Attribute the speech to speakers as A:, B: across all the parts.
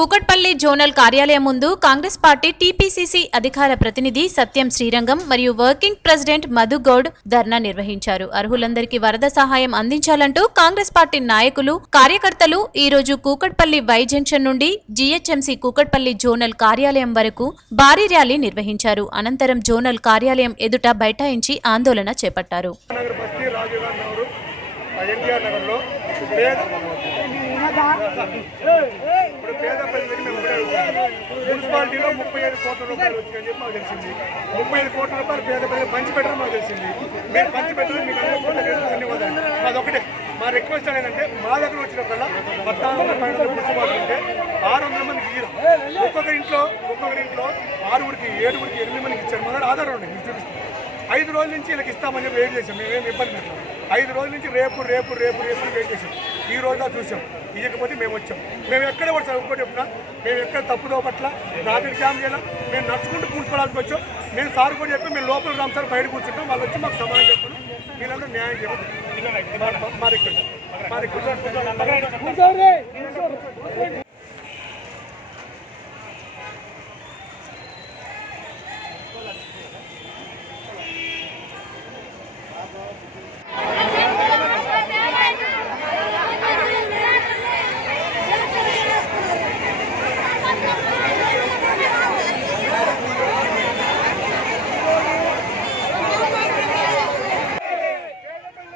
A: Kukatpally zonal కార్యాలయం ముందు Congress party TPCC అధికార ప్రతినిధి సత్యం శ్రీరంగం మరియు వర్కింగ్ ప్రెసిడెంట్ మధుగౌడ్ ధర్నా నిర్వహించారు. అర్హులందరికీ వరద సహాయం అందించాలంటూ కాంగ్రెస్ పార్టీ నాయకులు కార్యకర్తలు ఈ రోజు కూకట్పల్లి వై జంక్షన్ నుండి జీహెచ్ఎంసీ కూకట్పల్లి జోనల్ కార్యాలయం వరకు భారీ ర్యాలీ నిర్వహించారు. అనంతరం జోనల్ కార్యాలయం ఎదుట బైఠాయించి ఆందోళన చేపట్టారు.
B: ఎన్టీఆర్ నగర్లో ఇప్పుడు పేద ప్రజలకి మేము మున్సిపాలిటీలో ముప్పై ఐదు కోట్ల రూపాయలు వచ్చిందని చెప్పి మాకు తెలిసింది ముప్పై ఐదు కోట్ల రూపాయలు పేద ప్రజలు పంచిపెట్టడం మాకు తెలిసింది మీరు పంచిపెట్టడం మీకు అందరూ కోట్ల ధన్యవాదాలు ఒకటే మా రిక్వెస్ట్ ఏంటంటే మా దగ్గర వచ్చినప్పుడల్లా పద్నాలుగు వందల పన్నెండు మున్సిపాలిటీ ఉంటే ఆరు వందల మందికి ఇయ్యడం ఒక్కొక్క ఇంట్లో ఒక్కొక్కరి ఇంట్లో ఆరుగురికి ఏడుగురికి ఎనిమిది మందికి ఇచ్చారు మన ఆధారం ఉండే మీరు చూపిస్తాం ఐదు రోజుల నుంచి వీళ్ళకి ఇస్తామని చెప్పి వెయిట్ చేసాం మేమేం ఇబ్బంది పెట్టాం ఐదు రోజుల నుంచి రేపు రేపు రేపు రేపు వెయిట్ చేసాం ఈ రోజుగా చూసాం. ఇవ్వకపోతే మేము వచ్చాం. మేము ఎక్కడ కూడా సార్ ఇంకోటి చెప్తున్నా మేము ఎక్కడ తప్పుదో పట్ల ట్రాఫిక్ జామ్ చేయాలి? మేము నడుచుకుంటూ కూర్చోవడానికి వచ్చాం. మేము సార్ కూడా చెప్పి మేము లోపల రామ్ సార్ బయట కూర్చుంటాం. వాళ్ళు వచ్చి మాకు సమాధానం చెప్పారు. వీళ్ళందరూ న్యాయం చేయాలి మా రిక్వెస్ట్ మా రిక్వెస్ట్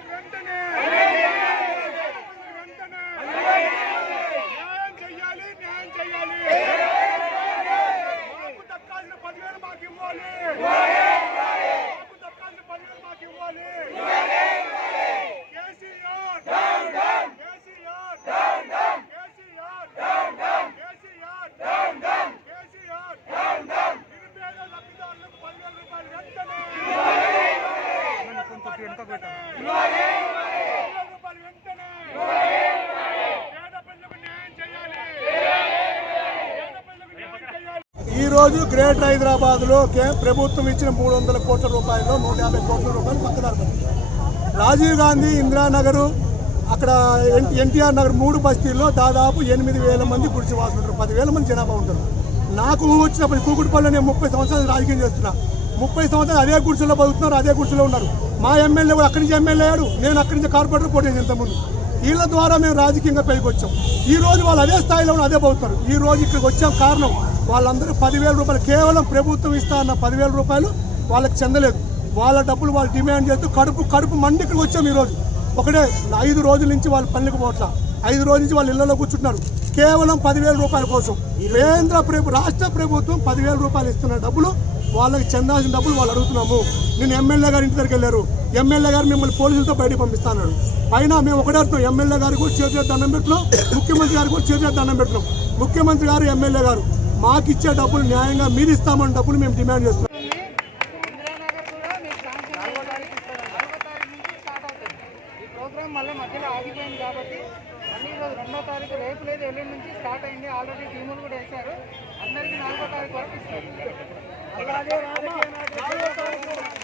B: వెంటనే వెంటనే న్యాయం చెయ్యాలి న్యాయం చెయ్యాలి మాకు దక్కాల్సిన పదివేలు మాకు ఇవ్వాలి మాకు దక్కాల్సిన పదివేలు మాకు ఇవ్వాలి కేసీఆర్ కేసీఆర్ కేసీఆర్ కేసీఆర్ కేసీఆర్ నిరుపేద లబ్ధిదారులకు పదివేల రూపాయలు వెంటనే రూపాయలు వెంటనే పేద ప్రజలకు న్యాయం చేయాలి పేద ప్రజలకు న్యాయం చేయాలి ఈ రోజు గ్రేటర్ హైదరాబాద్లో ప్రభుత్వం ఇచ్చిన మూడు వందల కోట్ల రూపాయలు నూట యాభై కోట్ల రూపాయలు పక్కదారు రాజీవ్ గాంధీ ఇందిరానగరు అక్కడ ఎన్- ఎన్టీఆర్ నగర్ మూడు బస్తీల్లో దాదాపు ఎనిమిది వేల మంది గుడిసివాసులు ఉంటారు. పదివేల మంది జనాభా ఉంటారు. నాకు వచ్చినప్పుడు కూకుడుపల్లి నేను ముప్పై సంవత్సరాలు రాజకీయం చేస్తున్నా. ముప్పై సంవత్సరాలు అదే గుడిసెలో బతుకుతున్నారు అదే గుడిసెలో ఉన్నారు. మా ఎమ్మెల్యే కూడా అక్కడి నుంచి ఎమ్మెల్యే అయ్యాడు. నేను అక్కడి నుంచి కార్పొరేటర్ పోటీ ఇంతకుముందు. వీళ్ళ ద్వారా మేము రాజకీయంగా పైకి వచ్చాం. ఈ రోజు వాళ్ళు అదే స్థాయిలో అదే పోతున్నారు ఈ రోజు ఇక్కడికి వచ్చాం. కారణం వాళ్ళందరూ పదివేల రూపాయలు కేవలం ప్రభుత్వం ఇస్తా అన్న పదివేల రూపాయలు వాళ్ళకి చెందలేదు. వాళ్ళ డబ్బులు వాళ్ళు డిమాండ్ చేస్తూ కడుపు కడుపు మండి ఇక్కడికి వచ్చాం ఈ రోజు ఒకటే ఐదు రోజుల నుంచి వాళ్ళు పనులకు పోట్ల ఐదు రోజుల నుంచి వాళ్ళు ఇళ్ళలో కూర్చుంటున్నారు. కేవలం పదివేల రూపాయల కోసం. కేంద్ర ప్రభు రాష్ట్ర ప్రభుత్వం పదివేల రూపాయలు ఇస్తున్న డబ్బులు వాళ్ళకి చెందాల్సిన డబ్బులు వాళ్ళు అడుగుతున్నాము. నేను ఎమ్మెల్యే గారి ఇంటి దగ్గరికి వెళ్ళారు. ఎమ్మెల్యే గారు మిమ్మల్ని పోలీసులతో బయటకు పంపిస్తాను పైన మేము ఒకటే అర్థం ఎమ్మెల్యే గారు కూడా చేతి దండం పెట్టినాం ముఖ్యమంత్రి గారు కూడా చేతి దండం పెట్టినాం ముఖ్యమంత్రి గారు ఎమ్మెల్యే గారు. మాకు ఇచ్చే డబ్బులు న్యాయంగా మీరు ఇస్తామని డబ్బులు మేము డిమాండ్ చేస్తున్నాం
C: కూడా తారీఖు నుంచి స్టార్ట్ అవుతుంది ఆగిపోయింది కాబట్టి మళ్ళీ తారీఖు రేపు లేదు నుంచి స్టార్ట్ అయింది ఆల్రెడీ కూడా వేశారు అందరికీ నాలుగో తారీఖు వరకు ఇస్తారు అలాగే రాజకీయ నాయకులు